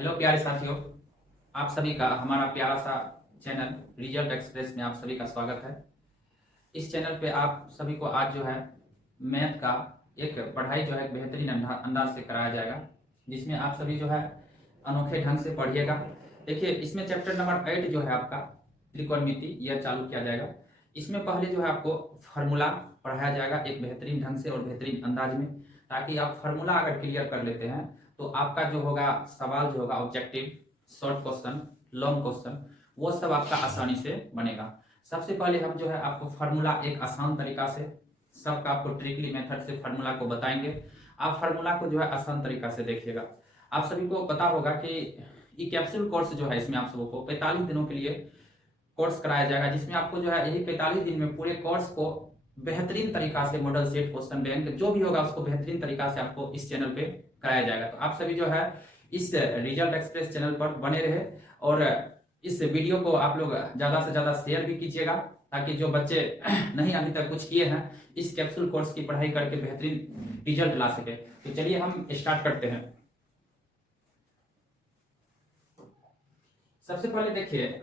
Hello प्यारे साथियों, आप सभी का हमारा प्यारा सा चैनल रिजल्ट एक्सप्रेस में आप सभी का स्वागत है। इस चैनल पे आप सभी को आज जो है मैथ का एक पढ़ाई जो है एक बेहतरीन अंदाज से कराया जाएगा, जिसमें आप सभी जो है अनोखे ढंग से पढ़िएगा। देखिए, इसमें चैप्टर नंबर 8 जो है आपका त्रिकोणमिति यह चालू किया जाएगा। इसमें पहले जो है आपको फार्मूला पढ़ाया जाएगा एक बेहतरीन ढंग से और बेहतरीन अंदाज में, ताकि आप फार्मूला अगर क्लियर कर लेते हैं तो आपका जो होगा सवाल जो होगा objective, short question, long question, वो सब आपका आसानी से बनेगा। सबसे पहले हम जो है आपको फार्मूला एक आसान तरीका से, सबका आपको ट्रिकली मेथड से फार्मूला को बताएंगे। आप फार्मूला को जो है आसान तरीका से देखिएगा। आप सभी को पता होगा कि ये कैप्सूल कोर्स जो है इसमें आप सबको 45 दिनों के लिए कोर्स कराया जाएगा, जिसमें आपको जो है यही 45 दिन में पूरे कोर्स को बेहतरीन तरीका से मॉडल सेट, क्वेश्चन बैंक जो भी होगा उसको बेहतरीन तरीका से आपको इस चैनल पे कराया जाएगा। तो आप सभी जो है इस रिजल्ट एक्सप्रेस चैनल पर बने रहे और इस वीडियो को आप लोग ज्यादा से ज्यादा शेयर भी कीजिएगा, ताकि जो बच्चे नहीं अभी तक कुछ किए हैं इस कैप्सूल कोर्स की पढ़ाई करके बेहतरीन रिजल्ट ला सके। तो चलिए हम स्टार्ट करते हैं। सबसे पहले देखिए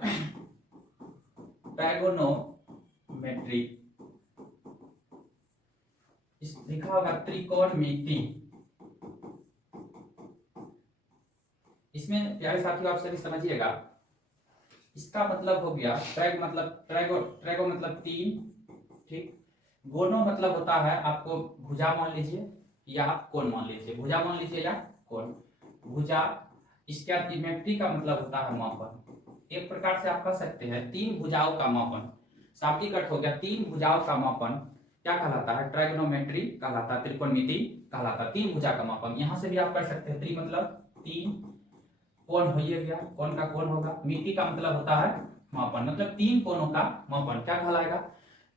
ट्राइगोनोमेट्री, लिखा होगा त्रिकोणमिति। इसमें प्यारे साथियों आप सभी समझिएगा, इसका मतलब हो गया ट्रैग मतलब ट्रैगो मतलब तीन, ठीक। गोनो मतलब होता है आपको भुजा मान लीजिए या कोण मान लीजिए, भुजा मान लीजिए या कोण, भुजा। इसके बाद इमेट्री का मतलब होता है मापन। एक प्रकार से आप कह सकते हैं तीन भुजाओं का मापन। शाब्दिक अर्थ हो गया तीन भुजाओं का मापन क्या कहलाता है? ट्राइगोनोमेट्री कहलाता है, त्रिकोणमिति कहलाता है, तीन भुजा का मापन। यहां से भी आप कर सकते हैं त्रि मतलब तीन, कोण हो गया, कोण का कोण होगा, मिति का मतलब होता है मापन, मतलब तीन कोणों का मापन क्या कहलाएगा?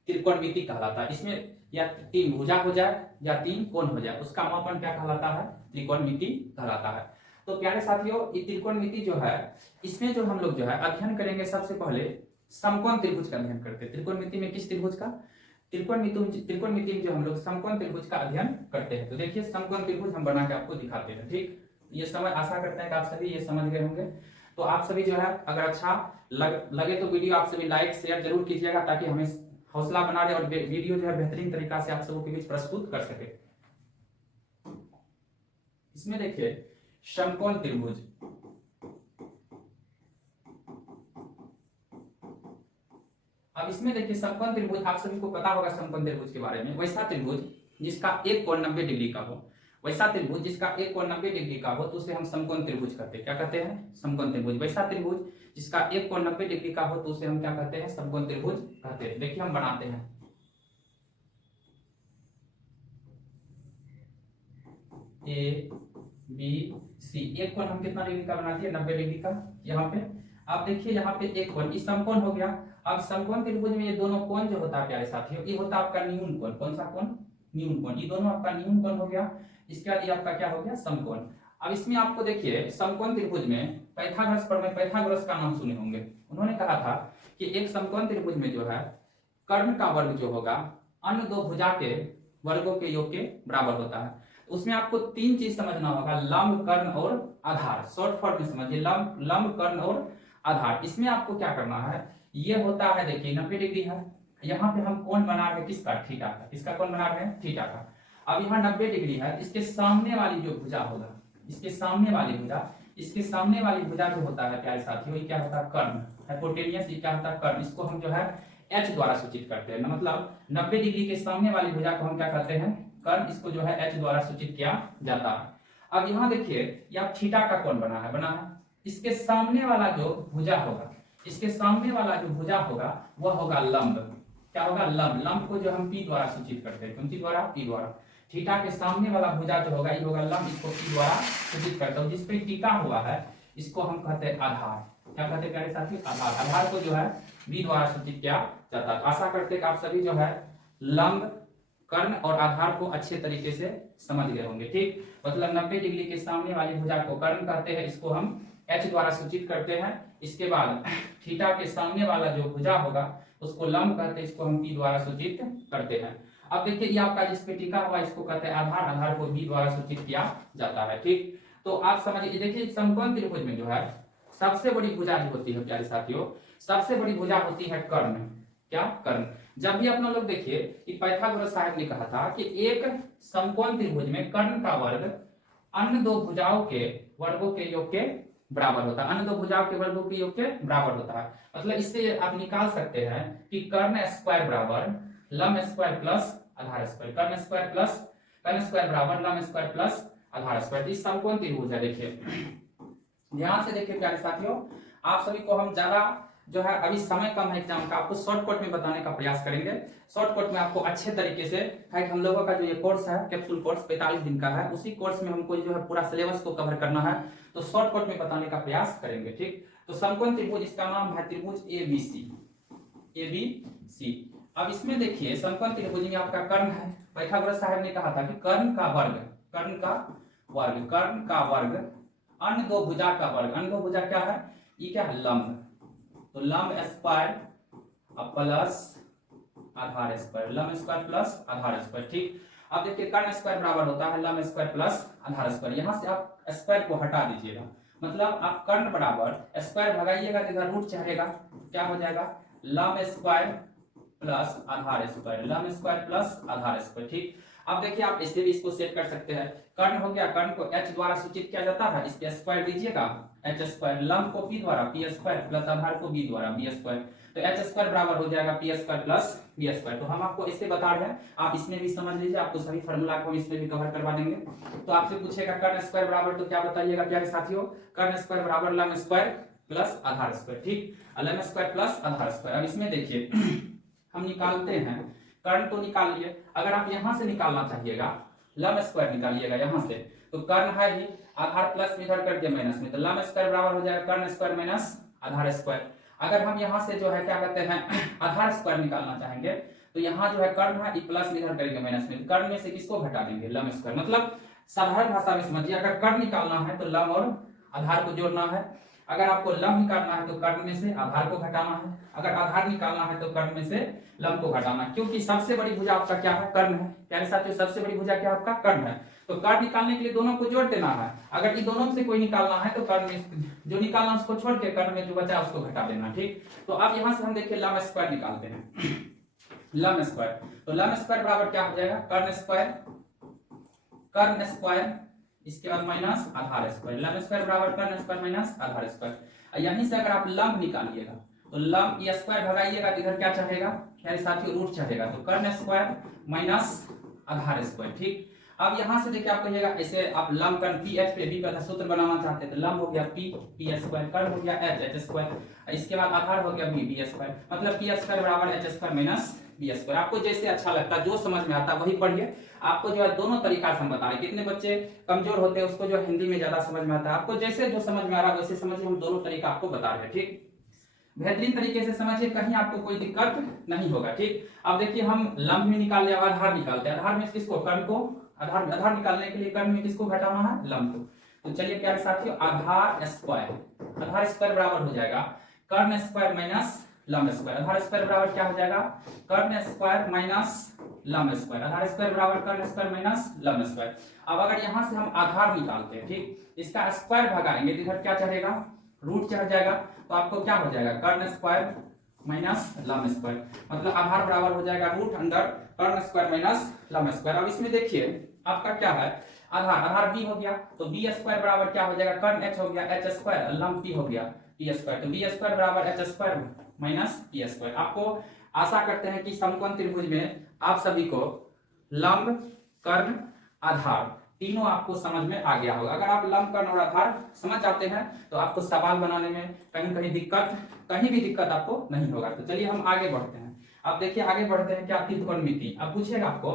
त्रिकोणमिति कहलाता है। इसमें या तीन भुजा हो जाए या तीन कोण हो जाए, उसका मापन क्या कहलाता है? त्रिकोणमिति कहलाता है। तो प्यारे साथियों, ये त्रिकोणमिति जो है इसमें जो हम लोग जो है अध्ययन करेंगे, सबसे पहले समकोण त्रिभुज का अध्ययन करते हैं। त्रिकोणमिति में किस त्रिभुज का? त्रिकोणमिति में जो हम लोग समकोण त्रिभुज का अध्ययन करते हैं। तो देखिए समकोण त्रिभुज हम बना के आपको दिखाते हैं, ठीक। ये समझ, आशा करते हैं कि आप सभी ये समझ गए होंगे। तो आप सभी जो है अगर अच्छा लगे तो वीडियो आप सभी लाइक शेयर जरूर कीजिएगा, ताकि हमें हौसला बना रहे और वीडियो जो है बेहतरीन तरीका से आप सबों के बीच प्रस्तुत कर सके। इसमें देखिए समकोण त्रिभुज, अब इसमें देखिए समकोण त्रिभुज आप सभी को पता होगा समकोण त्रिभुज के बारे में। वैसा त्रिभुज जिसका एक कोण 90 डिग्री का हो, वैसा त्रिभुज जिसका एक कोण 90 डिग्री का हो तो उसे हम समकोण त्रिभुज कहते हैं। क्या कहते हैं? समकोण त्रिभुज। वैसा त्रिभुज जिसका एक कोण 90 डिग्री का हो तो उसे हम क्या कहते हैं? समकोण त्रिभुज कहते हैं। देखिए हम बनाते हैं, ए बी सी। एक कोण हम कितना डिग्री का बना दिए? 90 डिग्री का। यहाँ पे आप देखिए, यहाँ पे एक कोण, इस समकोण हो गया। अब समकोण त्रिभुज में ये दोनों कोण जो होता है प्यारे साथियों, ये होता है आपका न्यून कोण। कौन सा कोण? न्यून कोण। ये दोनों आपका न्यून कोण हो गया। इसके बाद ये आपका क्या हो गया? समकोण। अब इसमें आपको देखिए समकोण त्रिभुज में पाइथागोरस पर में पाइथागोरस का नाम सुने होंगे। उन्होंने कहा था कि एक समकोण त्रिभुज में जो है कर्ण का वर्ग जो होगा अन्य दो भुजा के वर्गों के योग के बराबर होता है। उसमें आपको तीन चीज समझना होगा, लंब, कर्ण और आधार। शॉर्ट फॉर्म में समझिए, लंब, कर्ण और आधार। इसमें आपको क्या करना है? ये होता है देखिए 90 डिग्री है, यहाँ पे हम कोण बना रहे हैं किसका? थीटा का। किसका कोण बना रहे हैं? थीटा का। अब यहाँ 90 डिग्री है, इसके सामने वाली जो भुजा होगा, इसके सामने वाली भुजा, इसके सामने वाली भुजा जो होता है प्यारे साथियों, ये क्या होता है? कर्ण। हाइपोटेनियस, ये क्या होता है? कर्ण। इसको हम जो है एच द्वारा सूचित करते हैं, मतलब 90 डिग्री के सामने वाली भुजा को हम क्या कहते हैं? कर्ण। इसको जो है एच द्वारा सूचित किया जाता है। अब यहाँ देखिए यह थीटा का कोण बना है। इसके सामने वाला जो भुजा होगा, इसके सामने वाला जो भुजा होगा वह होगा लंब। क्या होगा? लंब। लंब को जो हम पी द्वारा सूचित करते हैं, कौन सी द्वारा? पी द्वारा। थीटा के सामने वाला भुजा जो होगा ये होगा लंब, इसको पी द्वारा सूचित करता हूं। जिस पे टिका हुआ है इसको हम कहते हैं आधार। क्या कहते हैं प्यारे साथी? आधार। आधार को जो है बी द्वारा सूचित किया जाता है। आशा करते हैं कि आप सभी जो है लंब, कर्ण और आधार को अच्छे तरीके से समझ गए होंगे, ठीक। मतलब 90 डिग्री के सामने वाली भुजा को कर्ण कहते हैं, इसको हम एच द्वारा सूचित करते हैं। इसके बाद थीटा के सामने वाला जो भुजा होगा उसको लंब कहते हैं, इसको हम पी द्वारा सूचित करते हैं। अब देखिए ये आपका जिस पे टिका हुआ इसको कहते हैं आधार। आधार को बी द्वारा सूचित किया जाता है, ठीक। तो आप समझिए, देखिए समकोण त्रिभुज में जो है सबसे बड़ी भुजा जो होती है प्यारे साथियों, सबसे बड़ी भुजा होती है कर्ण। क्या? कर्ण। जब भी अपना लोग देखिए कि पाइथागोरस साहब ने कहा था कि एक समकोण त्रिभुज में कर्ण का वर्ग अन्य दो भुजाओं के वर्गों के योग के बराबर होता है, अन्य दो भुजाओं के वर्गों के योग के बराबर होता है। मतलब इससे आप निकाल सकते हैं कि कर्ण स्क्वायर बराबर लंब स्क्वायर प्लस आधार स्क्वायर, कर्ण स्क्वायर बराबर लंब स्क्वायर प्लस आधार स्क्वायर। इस समकोण त्रिभुज है। देखिए ध्यान से देखिए प्यारे साथियों, आप सभी को हम ज्यादा जो है अभी समय कम है एग्जाम का, आपको शॉर्टकट में बताने का प्रयास करेंगे। शॉर्टकट में आपको अच्छे तरीके से है कि हम लोगों का जो ये कोर्स है कैप्सूल कोर्स 45 दिन का है, उसी कोर्स में हमको जो है पूरा सिलेबस को कवर करना है, तो शॉर्टकट में बताने का प्रयास करेंगे। ठीक, तो समकोण त्रिभुज, इसका नाम है त्रिभुज एबीसी। अब इसमें देखिए समकोण त्रिभुज में आपका कर्ण है। पाइथागोरस साहब ने कहा था कि कर्ण का वर्ग अन्य दो भुजा का वर्ग, अन्य दो भुजा क्या है? ये क्या है? लंब। तो लंब स्क्वायर प्लस आधार स्क्वायर, लंब स्क्वायर प्लस आधार स्क्वायर। ठीक, अब देखिए कर्ण स्क्वायर बराबर होता है लंब स्क्वायर प्लस आधार स्क्वायर। यहां से आप स्क्वायर को हटा दीजिएगा, मतलब आप कर्ण बराबर स्क्वायर भगाइएगा तो इधर रूट चाहेगा, क्या हो जाएगा? लंब स्क्वायर प्लस आधार स्क्वायर, लंब स्क्वायर प्लस आधार स्क्वायर। ठीक, अब देखिए आप इससे भी इसको सेट कर सकते हैं। कर्ण हो गया, कर्ण को h द्वारा सूचित किया जाता है, इस पे स्क्वायर दीजिएगा h स्क्वायर, लंब को p द्वारा p स्क्वायर प्लस आधार को b द्वारा b स्क्वायर, तो h स्क्वायर बराबर हो जाएगा p square plus b square. तो हम आपको इससे बता रहे हैं, आप इसमें भी समझ लीजिए, आपको सभी फार्मूला को इसमें भी कवर करवा देंगे। तो आपसे पूछेगा कर्ण स्क्वायर बराबर, तो क्या बताइएगा प्यारे साथियों? कर्ण स्क्वायर बराबर लंब स्क्वायर प्लस आधार स्क्वायर। ठीक, लंब स्क्वायर प्लस आधार स्क्वायर। अब इसमें देखिए हम निकालते हैं, कर्ण तो निकाल लिए, अगर आप यहां से निकालना चाहिएगा लंब स्क्वायर निकालिएगा यहां से, तो कर्ण है ही, आधार प्लस में इधर कर दिया माइनस में, तो लंब स्क्वायर बराबर हो जाएगा कर्ण स्क्वायर माइनस आधार स्क्वायर। अगर हम यहां से जो है क्या कहते हैं आधार स्क्वायर निकालना चाहेंगे, तो यहाँ जो है कर्ण है, प्लस में इधर करेंगे माइनस में, कर्ण में से किसको घटा देंगे? लंब स्क्वायर। मतलब साधारण भाषा में समझिए, अगर कर्ण निकालना है तो लंब और आधार को जोड़ना है, अगर आपको लंब निकालना है तो कर्ण में से आधार को घटाना है, अगर आधार निकालना है तो कर्ण में से लंब को घटाना, क्योंकि सबसे बड़ी भुजा आपका क्या है? कर्ण है। प्यारे साथियों, सबसे बड़ी भुजा क्या आपका? कर्ण है। तो कर्ण निकालने के लिए दोनों को जोड़ देना है, अगर ये दोनों से कोई निकालना है तो कर्ण में जो निकालना उसको छोड़ के कर्ण में जो बचा उसको घटा देना। ठीक, तो अब यहाँ से हम देखिए लंब स्क्वायर निकालते हैं। लंब स्क्वायर, तो लंब स्क्वायर बराबर क्या हो जाएगा? कर्ण स्क्वायर इसके बाद माइनस आधार स्क्वायर, लंब स्क्वायर बराबर कर्ण स्क्वायर माइनस आधार स्क्वायर। यहीं से अगर आप लंब निकालिएगा तो लंब ये स्क्वायर भगाइएगा तो इधर क्या चाहेगा प्यारे साथियों? रूट चाहेगा, तो कर्ण स्क्वायर माइनस आधार स्क्वायर। ठीक, अब यहां से देखिए आप कहिएगा ऐसे आप लंब कर्ण पी एच पे बी का सूत्र बनाना चाहते हैं, तो लंब हो गया पी स्क्वायर, कर्ण हो गया एच स्क्वायर, इसके बाद आधार हो गया बी स्क्वायर, मतलब पी स्क्वायर बराबर H square minus B square. आपको जैसे अच्छा लगता है, जो समझ में आता है वही पढ़िए। आपको जो है दोनों तरीका से हम बता रहे हैं, कितने बच्चे कमजोर होते हैं उसको जो हिंदी में ज्यादा समझ में आता है, आपको जैसे जो समझ में आ रहा है वैसे समझिए, हम दोनों तरीका आपको बता रहे हैं। ठीक, बेहतरीन तरीके से समझिए, कहीं आपको कोई दिक्कत नहीं होगा। ठीक, अब देखिए हम लंब में निकाल लिया, आधार निकालते हैं, आधार में किसको? कर्ण को। आधार निकालने के लिए कर्ण में किसको घटाना है? लंब को। तो चलिए प्यारे साथियों, आधार स्क्वायर बराबर हो जाएगा कर्ण स्क्वायर माइनस लंब स्क्वायर, आधार स्क्वायर बराबर क्या हो जाएगा? कर्ण स्क्वायर माइनस लंब स्क्वायर, आधार स्क्वायर बराबर कर्ण स्क्वायर माइनस लंब स्क्वायर। अब अगर यहां से हम आधार निकालते हैं, ठीक, इसका स्क्वायर भगाएंगे तो इधर क्या चढ़ेगा? रूट चढ़ जाएगा, तो आपको क्या हो जाएगा? कर्ण स्क्वायर माइनस लंब स्क्वायर, मतलब आधार बराबर हो जाएगा रूट अंडर कर्ण स्क्वायर माइनस लंब स्क्वायर। अब इसमें देखिए आपका क्या है? आधार बी हो गया, तो बी स्क्वायर बराबर क्या हो जाएगा? कर्ण एच हो गया एच स्क्वायर, लंब पी हो गया पी स्क्वायर, तो बी स्क्वायर बराबर H square minus P square. आपको आशा करते हैं कि समकोण त्रिभुज में आप सभी को लंब कर्ण आधार तीनों आपको समझ में आ गया होगा। अगर आप लंब कर्ण और आधार समझ जाते हैं तो आपको सवाल बनाने में कहीं भी दिक्कत आपको नहीं होगा। तो चलिए हम आगे बढ़ते हैं। अब देखिए आगे बढ़ते हैं, क्या? त्रिकोणमिति। अब पूछेगा आपको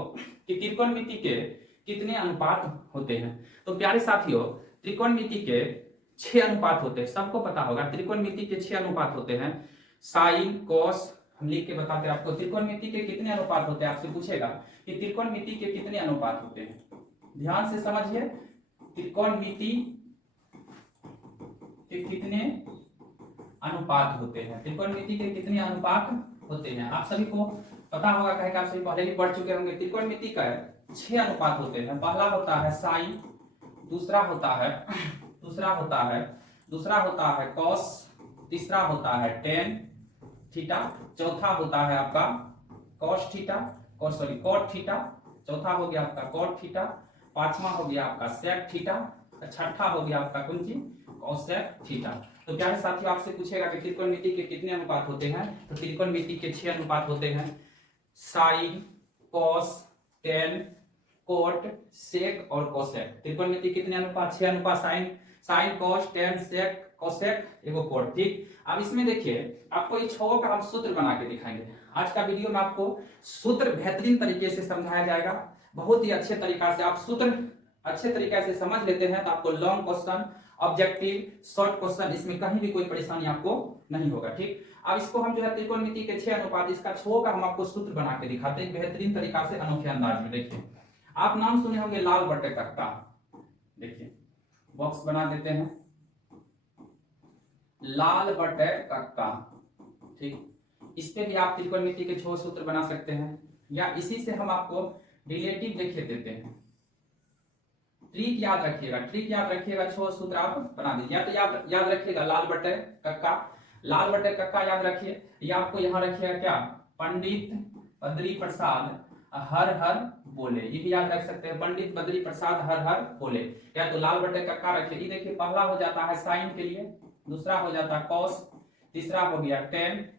कि त्रिकोणमिति के कितने अनुपात होते हैं? तो प्यारे साथियों, त्रिकोणमिति के 6 अनुपात होते हैं, सबको पता होगा। त्रिकोणमिति के 6 अनुपात होते हैं, साइन कोस, हम लिख के बताते हैं आपको। त्रिकोणमिति के कितने अनुपात होते हैं? आपसे पूछेगा कि त्रिकोणमिति के कितने अनुपात होते हैं। ध्यान से समझिए, त्रिकोणमिति के कितने अनुपात होते हैं, त्रिकोणमिति के कितने अनुपात होते हैं। आप सभी को पता होगा, कहे आप सभी पहले भी पढ़ चुके होंगे। त्रिकोणमिति का 6 अनुपात होते हैं। पहला होता है साइन दूसरा होता है कॉस, तीसरा होता है टेन थीटा, चौथा होता है आपका कॉस थीटा, कॉट थीटा, चौथा हो गया आपका कॉट थीटा, पांचवा हो गया आपका सेक थीटा, छठा हो गया आपका कौन चीज कोसेक थीटा। तो प्यारे साथियों आपसे पूछेगा कि त्रिकोणमिति के कितने अनुपात होते हैं, तो त्रिकोणमिति के 6 अनुपात होते हैं, sine, cos, tan, cot, sec और कोसेक। त्रिकोणमिति कितने अनुपात, 6 अनुपात, sine cos tan sec cosec एगो कोट। ठीक, अब इसमें देखिए आपको ये 6 का हम सूत्र बना के दिखाएंगे। आज का वीडियो में आपको सूत्र बेहतरीन तरीके से समझाया जाएगा, बहुत ही अच्छे तरीका से। आप सूत्र अच्छे तरीके से समझ लेते हैं तो आपको long question, objective, short question, इसमें कहीं भी कोई परेशानी आपको नहीं होगा। ठीक, अब इसको हम जो है त्रिकोणमिति के 6 अनुपात, इसका 6 का हम आपको सूत्र बना के दिखाते हैं बेहतरीन तरीका से, अनोखे अंदाज में। देखिए आप नाम सुने होंगे लाल बटे कक्का, देखिए बॉक्स बना देते हैं, लाल बटे कक्का। ठीक, इस पे भी आप त्रिकोणमिति के 6 सूत्र बना सकते हैं, या इसी से हम आपको रिलेटिव देखे देते हैं। ट्रिक याद रखिएगा, 6 सूत्र आप बना दीजिए। या तो याद रखिएगा लाल बटे कक्का याद रखिए, या आपको यहाँ रखिएगा क्या, पंडित बद्री प्रसाद हर हर बोले, ये भी याद रख सकते हैं, पंडित बद्री प्रसाद हर हर बोले। या तो लाल बटे कक्का रखिए। ये देखिए पहला हो जाता है साइन के लिए, दूसरा हो जाता है कॉस, तीसरा हो गया टेन।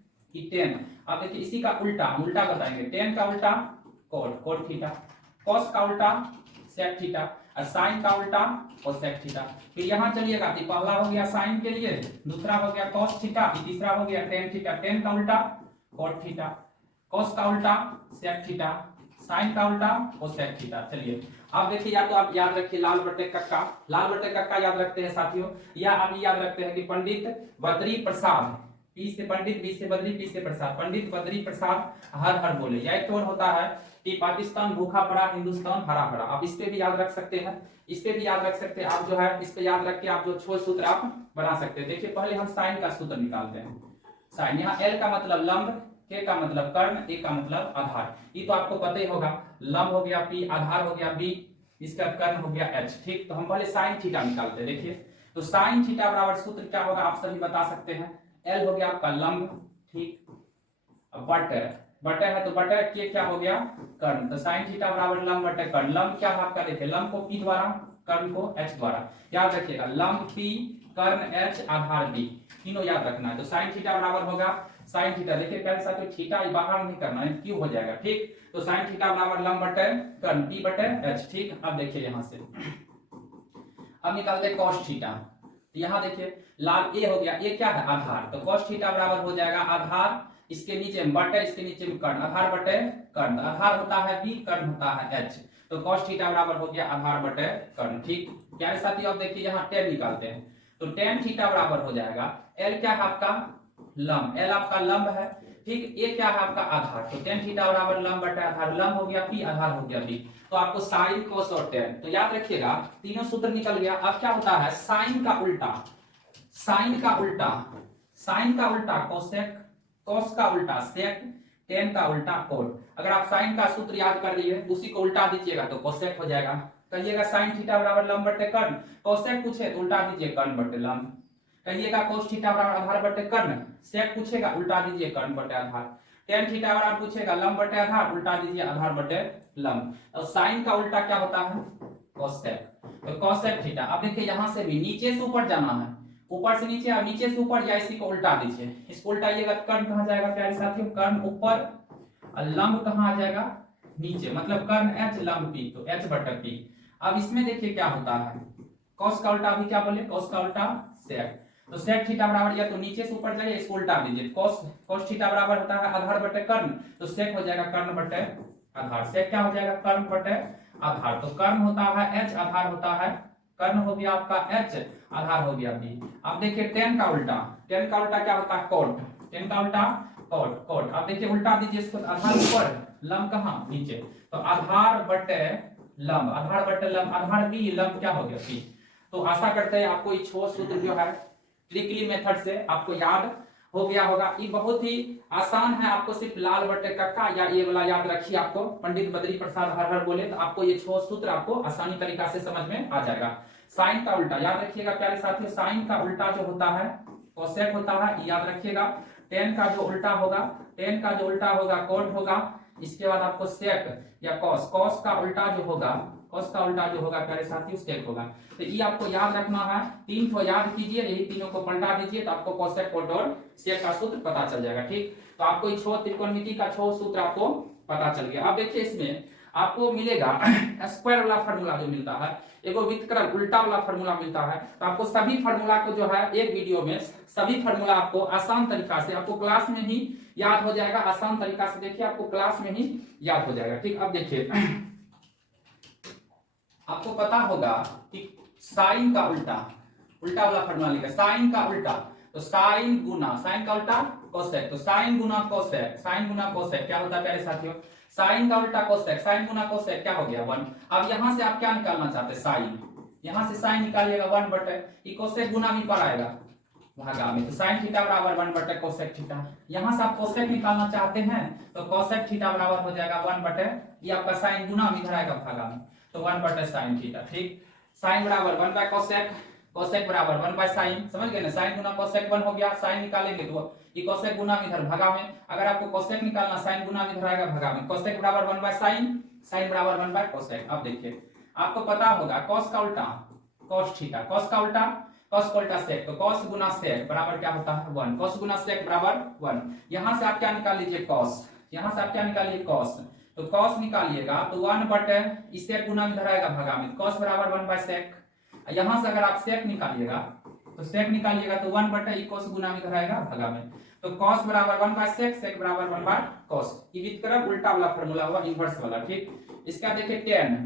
अब देखिए इसी का उल्टा बताएंगे, टेन का उल्टा कोट थीटा, कॉस का उल्टा सेक थीटा, और साइन का उल्टा कोसेक थीटा। फिर यहाँ चलिएगा, पहला हो गया साइन के लिए, दूसरा हो गया कॉस थीटा, तीसरा हो गया टेन थीटा, टेन का उल्टा कोट थीटा, कॉस का उल्टा सेक थीटा, साइन का उल्टा कोसेक थीटा। चलिए अब देखिए, या तो आप याद रखिए लाल बटे कक्का याद रखते हैं साथियों, या आप याद रखते हैं कि पंडित बद्री प्रसाद, पी से पंडित, बी से बद्री, पी से प्रसाद, पंडित बद्री प्रसाद हर हर बोले। या एक और होता है कि पाकिस्तान भूखा पड़ा, हिंदुस्तान हरा भरा। आप इस पे भी याद रख सकते हैं, आप जो है इस पे याद रख के आप जो 6 सूत्र आप बना सकते हैं। देखिए पहले हम साइन का सूत्र निकालते हैं। साइन, यहाँ एल का मतलब लंब, के का मतलब कर्ण, ए का मतलब आधार। ये तो आपको पता ही होगा, लंब हो गया पी, आधार हो गया बी, इसका कर्ण हो गया एच। ठीक, तो हम पहले साइन थीटा निकालते हैं। देखिए तो साइन थीटा बराबर सूत्र क्या होगा, आप सभी बता सकते हैं, एल हो गया आपका लंब, ठीक, बटे है तो बटे के क्या हो गया कर्ण, तो साइन थीटा बराबर लंब बटे कर्ण। लंब क्या भाग का देखिए, लंब को पी द्वारा, कर्ण को एच द्वारा। याद रखिएगा लंब पी, कर्ण एच, आधार बी, तीनों याद रखना है। तो साइन थीटा बराबर होगा साइन थीटा, देखिए पहले साथ थीटा बाहर नहीं करना है, क्यों हो जाएगा। ठीक, तो साइन थीटा बराबर लंब बटे कर्ण, पी बटे एच। ठीक, अब देखिए यहां से अब निकालते हैं कॉस थीटा। तो यहाँ देखिए लाल ए हो गया, ए क्या है आधार, तो कॉस थीटा बराबर हो जाएगा आधार, इसके नीचे बटे, इसके नीचे कर्ण, आधार बटे कर्ण, आधार होता है बी, कर्ण होता है एच, तो कॉस थीटा बराबर हो गया आधार बटे कर्ण। ठीक, प्यारे साथियों अब देखिए यहाँ टेन निकालते हैं, तो टेन थीटा बराबर हो जाएगा, एल क्या है आपका लंब, एल आपका लंब है, ठीक, ए क्या है आपका आधार, तो टेन थीटा बराबर लंब बटे आधार, लंब हो गया पी, आधार हो गया बी। तो आपको साइन कॉस और टेन, तो याद रखिएगा तीनों सूत्र निकल गया। अब क्या होता है साइन का उल्टा कोसेक, कॉस का उल्टा सेक, टेन का उल्टा कोट। अगर आप साइन का सूत्र याद कर लिए उसी को उल्टा दीजिएगा तो कोसेक हो जाएगा। कहिएगा साइन थीटा बराबर लंब बटे कर्ण, कोसेक पूछे तो उल्टा दीजिए कर्ण बटे लंब। कहिएगा कोस थीटा बराबर आधार बटे कर्ण, सेक पूछेगा उल्टा दीजिए कर्ण बटे आधार, टेन थीटा बराबर पूछेगा लंब बटे आधार, उल्टा दीजिए आधार बटे लंब। और साइन का उल्टा क्या होता है कोसेक, तो कोसेक थीटा। अब देखिए यहां से भी नीचे से ऊपर जाना है, ऊपर से नीचे, नीचे से ऊपर, या इसी को उल्टा दीजिए, इसको उल्टाइएगा कर्ण कहां जाएगा प्यारे साथियों, कर्ण ऊपर, और लंब कहां आ जाएगा नीचे, मतलब कर्ण एच लंब पी, तो एच बटे पी। अब इसमें देखिए क्या होता है, कॉस का उल्टा अभी क्या बोले, कॉस का उल्टा सेक, तो सेक थीटा बराबर, या तो नीचे से ऊपर जाइए, इसको उल्टा दीजिए, कॉस थीटा बराबर होता है आधार बटे कर्ण, तो सेक हो जाएगा कर्ण बटे आधार, सेक क्या हो जाएगा कर्ण बटे आधार, तो कर्ण होता है एच, आधार होता है कर्ण, हो गया आपका एच, आधार हो गया बी। अब देखिए टेन का उल्टा क्या होता है कोट, टेन का उल्टा कोट। अब देखिए उल्टा दीजिए इसको, आधार ऊपर, लंब कहां नीचे, तो आधार बटे लंब, आधार बी, लंब क्या हो गया बी। तो आशा करते हैं आपको ये 6 सूत्र जो है ट्रिकली मेथड से आपको याद हो गया होगा। ये बहुत ही आसान है, आपको सिर्फ लाल बटे कक्का या ये वाला याद रखिए, आपको पंडित बद्री प्रसाद हर हर बोले, तो आपको ये 6 सूत्र आपको आसानी तरीका से समझ में आ जाएगा। साइन का उल्टा याद रखिएगा प्यारे साथियों, साइन का उल्टा जो होता है कोसेक होता है, याद रखिएगा। टेन का जो उल्टा होगा, टेन का जो उल्टा होगा कोट होगा। इसके बाद आपको सेक या कॉस, कॉस का उल्टा जो होगा, कॉस का उल्टा जो होगा प्यारे साथियों सेक होगा। तो ये आपको याद रखना है, तीन को याद कीजिए, यही तीनों को पलटा दीजिए तो आपको कोसेक कोट और सेक का सूत्र पता चल जाएगा। ठीक, तो आपको ये 6 त्रिकोणमिति का 6 सूत्र आपको पता चल गया। अब देखिए इसमें आपको मिलेगा स्क्वायर वाला फार्मूला जो मिलता है, एगो वितकरण उल्टा वाला फार्मूला मिलता है। तो आपको सभी फार्मूला को जो है एक वीडियो में सभी फार्मूला आपको आसान तरीका से आपको क्लास में ही याद हो जाएगा। आसान तरीका से देखिए आपको क्लास में ही याद हो जाएगा। ठीक, अब देखिए आपको पता होगा कि साइन का उल्टा, उल्टा वाला फार्मूला लिखा साइन का उल्टा, तो साइन गुना साइन का उल्टा कोसेक, तो साइन गुना कोसेक, साइन गुना कोसेक क्या होता है प्यारे साथियों, साइन का उल्टा कोसेक, साइन गुना कोसेक क्या हो गया 1। अब यहां से आप क्या निकालना चाहते हैं साइन, यहां से साइन निकालिएगा 1 बटे ये कोसेक गुना भी पर आएगा भागा में, तो साइन थीटा बराबर 1 बटे कोसेक थीटा। यहां से आप कोसेक निकालना चाहते हैं तो कोसेक थीटा बराबर हो जाएगा 1 बटे ये आपका साइन गुना में इधर आएगा भागा में, तो 1 बटे साइन थीटा। ठीक, साइन बराबर 1 बाय कोसेक, कोसेक बराबर 1 बाय साइन, समझ गए ना, साइन गुना कोसेक 1 हो गया। साइन निकालेंगे तो ये कोसेक गुना में इधर भागा में, अगर आपको कोसेक निकालना साइन गुना में इधर आएगा भागा में, कोसेक बराबर 1 बाय साइन, साइन बराबर 1 बाय कोसेक। अब देखिए आपको पता होगा कॉस का उल्टा कॉस थीटा, कॉस का उल्टा कॉस का उल्टा सेक, तो कॉस गुना सेक बराबर क्या होता है 1, कॉस गुना सेक बराबर 1। यहां से आप क्या निकाल लीजिए कॉस, यहां से आप क्या निकालिए कॉस, तो कॉस निकालिएगा तो 1 बटे इस सेक गुना में इधर आएगा भागा में, कॉस बराबर 1 बाय सेक। यहां से अगर आप सेक निकालिएगा तो सेक निकालिएगा तो 1 बटे cos गुना में कराएगा भागा में, तो cos बराबर 1 बाय सेक, सेक बराबर 1 बाय cos। ये वितकरण उल्टा वाला फार्मूला हुआ, इनवर्स वाला। ठीक, इसका देखिए tan,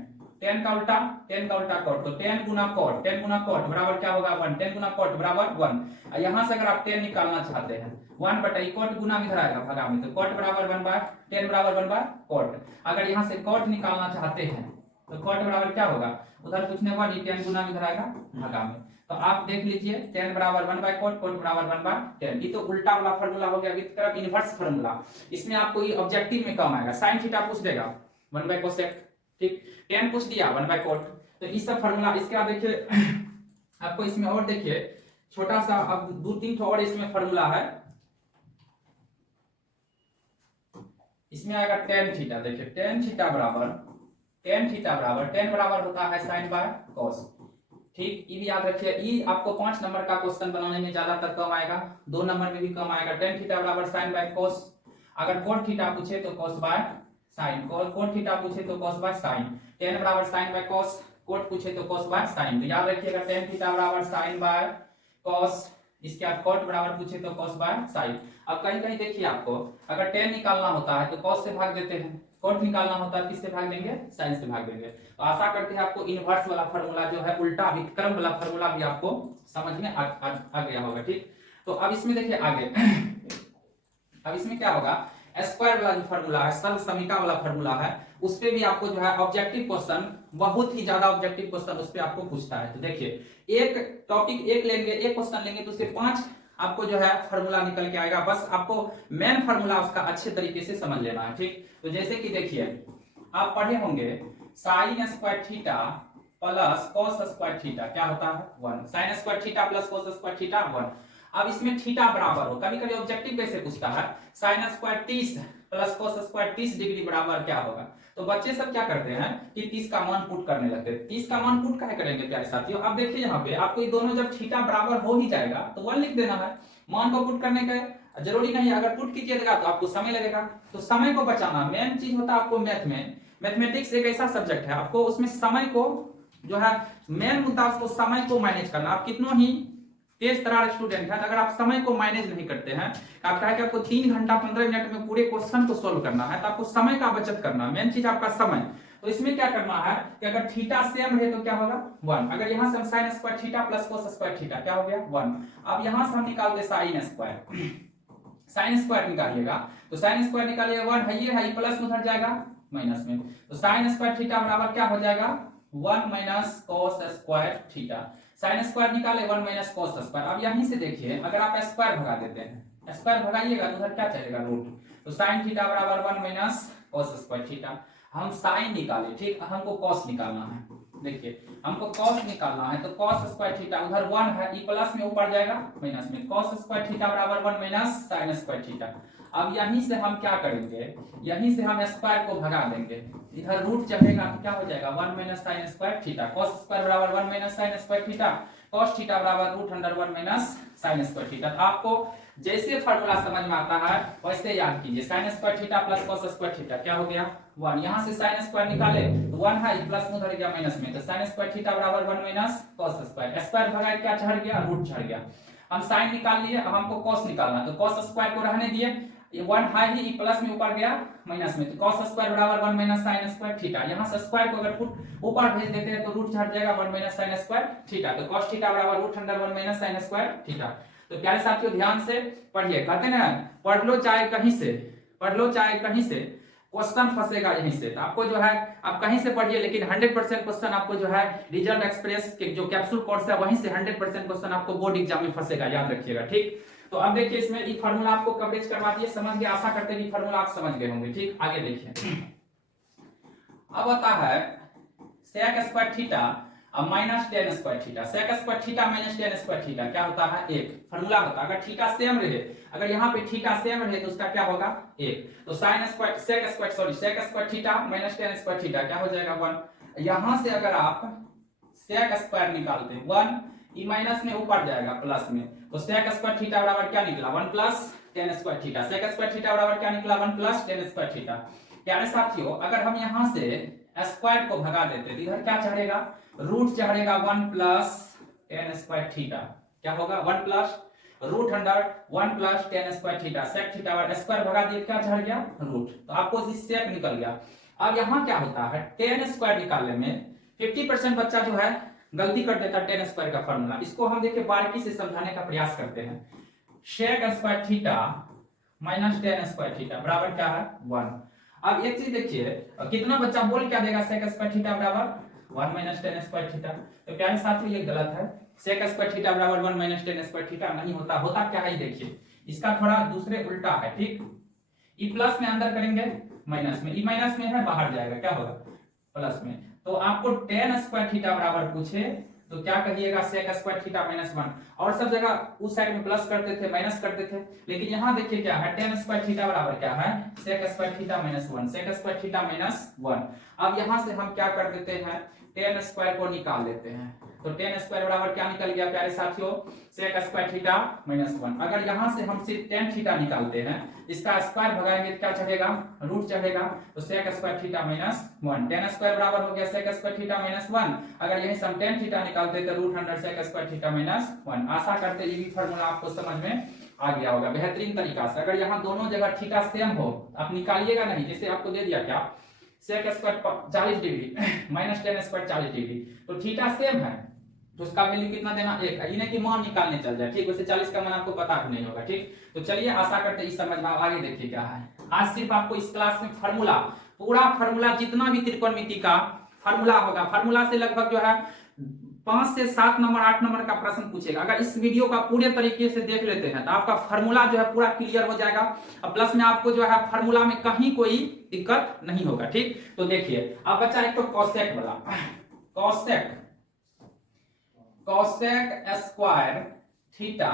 tan का उल्टा, tan का उल्टा cot, तो tan गुना cot, tan गुना cot बराबर क्या होगा 1, tan गुना cot बराबर 1। यहां से अगर आप tan निकालना चाहते हैं 1 बटे cot गुना में कराएगा भागा में, तो cot बराबर 1 बाय tan बराबर 1 बाय cot। अगर यहां से cot निकालना चाहते हैं तो cot बराबर क्या होगा, उधर कुछ नहीं हुआ, tan गुना में कराएगा भागा में, तो आप देख लीजिए tan बराबर 1 बाय cot, cot बराबर 1 बाय tan। ये तो उल्टा वाला फार्मूला हो गया, वितकरण इनवर्स फार्मूला। इसमें आपको ये ऑब्जेक्टिव में कम आएगा, sin थीटा पूछ देगा 1 बाय cosec, ठीक, tan पूछ दिया 1 बाय cot, तो इस सब फार्मूला। इसके बाद देखिए आपको इसमें और देखिए छोटा सा अब 2-3 और इसमें फार्मूला है। इसमें आएगा tan थीटा, देखिए tan थीटा बराबर tan बराबर होता है sin बाय cos। ठीक, ये भी याद रखिए, ये आपको 5 नंबर का क्वेश्चन बनाने में ज्यादातर कम आएगा, 2 नंबर में भी कम आएगा। tan थीटा बराबर sin बाय cos, अगर cot थीटा पूछे तो cos by sin, cot theta पूछे तो cos बाय sin, tan बराबर sin बाय cos, cot पूछे तो cos बाय sin। तो याद रखिएगा tan थीटा बराबर sin बाय cos, इसके बाद cot बराबर पूछे तो cos बाय sin। अब कहीं कहीं देखिए आपको अगर tan निकालना होता है तो cos से भाग देते हैं, cot निकालना होता है किससे भाग देंगे, sin से भाग देंगे। तो आशा करते हैं आपको इनवर्स वाला फार्मूला जो है उल्टा वितकरण वाला फार्मूला भी आपको समझ में आ गया होगा। ठीक, तो अब इसमें देखिए आगे अब इसमें क्या होगा, स्क्वायर वाला जो फार्मूला है, सरल समीकरण वाला फार्मूला है, उस पे भी आपको जो है ऑब्जेक्टिव क्वेश्चन, बहुत ही ज्यादा ऑब्जेक्टिव क्वेश्चन उस पे आपको पूछता है। तो देखिए एक टॉपिक एक लेंगे, एक क्वेश्चन लेंगे तो उससे 5 आपको जो है फार्मूला निकल के आएगा, बस आपको मेन फार्मूला उसका अच्छे तरीके से समझ लेना है। ठीक, तो जैसे कि देखिए आप पढ़े होंगे sine square theta plus cos square theta क्या होता है 1, sine square theta plus cos square theta 1। अब इसमें थीटा बराबर हो, कभी कभी ऑब्जेक्टिव कैसे पूछता है sine square 30 plus cos square 30 degree बराबर क्या होगा, तो बच्चे सब क्या करते हैं कि 30 का मान पुट करने लगते हैं। 30 का मान पुट क्या करेंगे प्यारे साथियों, अब देखिए यहाँ पे आपको ये दोनों जब थीटा बराबर हो ही जाएगा तो 1 लिख देना है, मान को पुट करने का जरूरी नहीं, अगर पुट कीजिएगा तो आपको समय लगेगा, तो समय को बचाना मेन चीज होता है। आपको मैथ में, मैथमेटिक्स एक ऐसा सब्जेक्ट है, आपको उसमें समय को जो है मेन मुद्दा, उसको समय को मैनेज करना। आप कितनों ही तेज तरार स्टूडेंट है, अगर आप समय को मैनेज नहीं करते हैं, आप कहा कि आपको 3 घंटा 15 मिनट में पूरे क्वेश्चन को सोल्व करना है, तो आपको समय का बचत करना, मेन चीज आपका समय। तो इसमें क्या करना है कि अगर थीटा सेम रहे तो क्या होगा 1, अगर यहां से हम sine square theta plus cos square theta क्या हो गया 1। अब यहां से हम निकाल दे साइन स्क्वायर, साइन स्क्वायर निकालिएगा तो साइन स्क्वायर निकालिएगा 1 है, ये है प्लस में उधर जाएगा माइनस में, तो साइन स्क्वायर थीटा बराबर क्या हो जाएगा 1 minus cos square theta. Sine square निकाले 1 माइनस कॉस स्क्वायर। अब यहीं से देखिए अगर आप स्क्वायर भगा देते हैं, स्क्वायर भगाइएगा तो उधर क्या चलेगा रूट, तो साइन थीटा बराबर 1 माइनस कॉस स्क्वायर थीटा। हम साइन निकाले, ठीक, हमको कॉस निकालना है, देखिए हमको cos निकालना है, तो cos स्क्वायर थीटा उधर 1 है, ई प्लस में ऊपर जाएगा माइनस में, cos स्क्वायर थीटा बराबर 1 माइनस sin स्क्वायर थीटा। अब यहीं से हम क्या करेंगे, यहीं से हम स्क्वायर को भगा देंगे, इधर रूट चढ़ेगा तो क्या हो जाएगा 1 minus sin square theta, cos square बराबर 1 minus sin square theta, cos theta बराबर root under 1 minus sin square theta. तो आपको जैसे फार्मूला समझ में आता है वैसे याद कीजिए, sin square theta plus cos square theta क्या हो गया 1, यहाँ से sin स्क्वायर निकाले तो 1 है, प्लस में उधर गया माइनस में, तो sin स्क्वायर थीटा बराबर 1 माइनस cos स्क्वायर, स्क्वायर भगाए क्या चढ़ गया, रूट चढ़ गया। हम sin निकाल लिए, अब हमको cos निकालना, तो cos स्क्वायर को रहने दिए, ये 1 है ही, प्लस में ऊपर गया माइनस में, तो cos स्क्वायर बराबर 1 माइनस sin स्क्वायर थीटा, यहाँ से स्क्वायर को अगर ऊपर भेज देते हैं तो रूट चढ़ जाएगा 1 माइनस sin स्क्वायर थीटा, तो cos थीटा बराबर root under 1 minus sin square theta. तो प्यारे साथियों ध्यान से पढ़िए, कहते ना पढ़ लो चाहे कहीं से, पढ़ लो चाहे कहीं से, क्वेश्चन फंसेगा यहीं से। तो आपको जो है आप कहीं से पढ़िए, लेकिन 100% क्वेश्चन आपको जो है रिजल्ट एक्सप्रेस के जो कैप्सूल कोर्स है वहीं से 100% क्वेश्चन आपको बोर्ड एग्जाम में फंसेगा, याद रखिएगा। ठीक, तो अब देखिए इसमें ये फार्मूला आपको कवरेज करवा दिए, समझ गए, आशा करते हैं कि फार्मूला आप समझ गए होंगे। ठीक, आगे देखिए, अब आता है sec square theta minus tan square theta, sec square theta minus tan square theta क्या होता है 1, फार्मूला होता है अगर थीटा सेम रहे, अगर यहाँ पे थीटा सेम रहे तो उसका क्या होगा 1, तो sin square sec square theta minus tan square theta क्या हो जाएगा 1। यहाँ से अगर आप sec स्क्वायर निकालते हैं 1, ई माइनस में ऊपर जाएगा प्लस में, तो sec स्क्वायर थीटा बराबर क्या निकला 1 plus tan square theta, sec square theta बराबर क्या निकला 1 प्लस tan स्क्वायर थीटा। प्यारे साथियों अगर हम यहाँ से स्क्वायर को भगा देते तो इधर क्या चढ़ेगा, रूट चढ़ेगा 1 प्लस tan स्क्वायर थीटा, क्या होगा 1 plus root under 1 plus tan square theta, sec theta और स्क्वायर भगा दिए क्या चढ़ गया रूट, तो आपको इस sec निकल गया। अब यहाँ क्या होता है tan स्क्वायर निकालने में 50% बच्चा जो है गलती कर देता है tan स्क्वायर का फार्मूला, इसको हम देखिए बारीकी से समझाने का प्रयास करते हैं। sec square theta minus tan square theta बराबर क्या है 1। अब एक चीज देखिए, कितना बच्चा बोल क्या देगा sec स्क्वायर थीटा बराबर 1 माइनस tan स्क्वायर थीटा, तो प्यारे साथियों ये गलत है, sec स्क्वायर थीटा बराबर 1 माइनस tan स्क्वायर थीटा नहीं होता, होता क्या है देखिए, इसका थोड़ा दूसरे उल्टा है। ठीक, ई प्लस में अंदर करेंगे माइनस में, ई माइनस में है बाहर जाएगा क्या होगा प्लस में, तो आपको tan स्क्वायर थीटा बराबर पूछे तो क्या कहिएगा sec स्क्वायर थीटा माइनस 1, और सब जगह उस साइड में प्लस करते थे माइनस करते थे, लेकिन यहाँ देखिए क्या है tan स्क्वायर थीटा बराबर क्या है sec square theta minus 1, sec square theta minus 1। अब यहाँ से हम क्या कर देते हैं tan स्क्वायर को निकाल लेते हैं, तो tan स्क्वायर बराबर क्या निकल गया प्यारे साथियों sec स्क्वायर थीटा माइनस 1। अगर यहाँ से हम सिर्फ tan थीटा निकालते हैं, इसका स्क्वायर भगाएंगे क्या चढ़ेगा रूट चढ़ेगा, तो sec square theta minus 1, tan square बराबर हो गया sec स्क्वायर थीटा माइनस 1, अगर यही से हम tan थीटा निकालते तो root under sec square theta minus 1। आशा करते ये भी फार्मूला आपको समझ में आ गया होगा बेहतरीन तरीका से। अगर यहाँ दोनों जगह थीटा सेम हो आप निकालिएगा नहीं, जैसे आपको दे दिया क्या sec square 40 degree minus tan square 40 degree, तो थीटा सेम है तो उसका वैल्यू कितना देना 1, ये नहीं कि मान निकालने चल जाए। ठीक, वैसे 40 का मान आपको पता भी नहीं होगा। ठीक, तो चलिए आशा करते इस समझ में। आगे देखिए क्या है, आज सिर्फ आपको इस क्लास में फार्मूला, पूरा फार्मूला जितना भी त्रिकोणमिति का फार्मूला होगा, फार्मूला से लगभग जो है 5 से 7 नंबर 8 नंबर का प्रश्न पूछेगा। अगर इस वीडियो का पूरे तरीके से देख लेते हैं तो आपका फार्मूला जो है पूरा क्लियर हो जाएगा, और प्लस में आपको जो है फार्मूला में कहीं कोई दिक्कत नहीं होगा। ठीक, तो देखिए अब बच्चा एक तो कॉसेक वाला, कॉसेक स्क्वायर थीटा,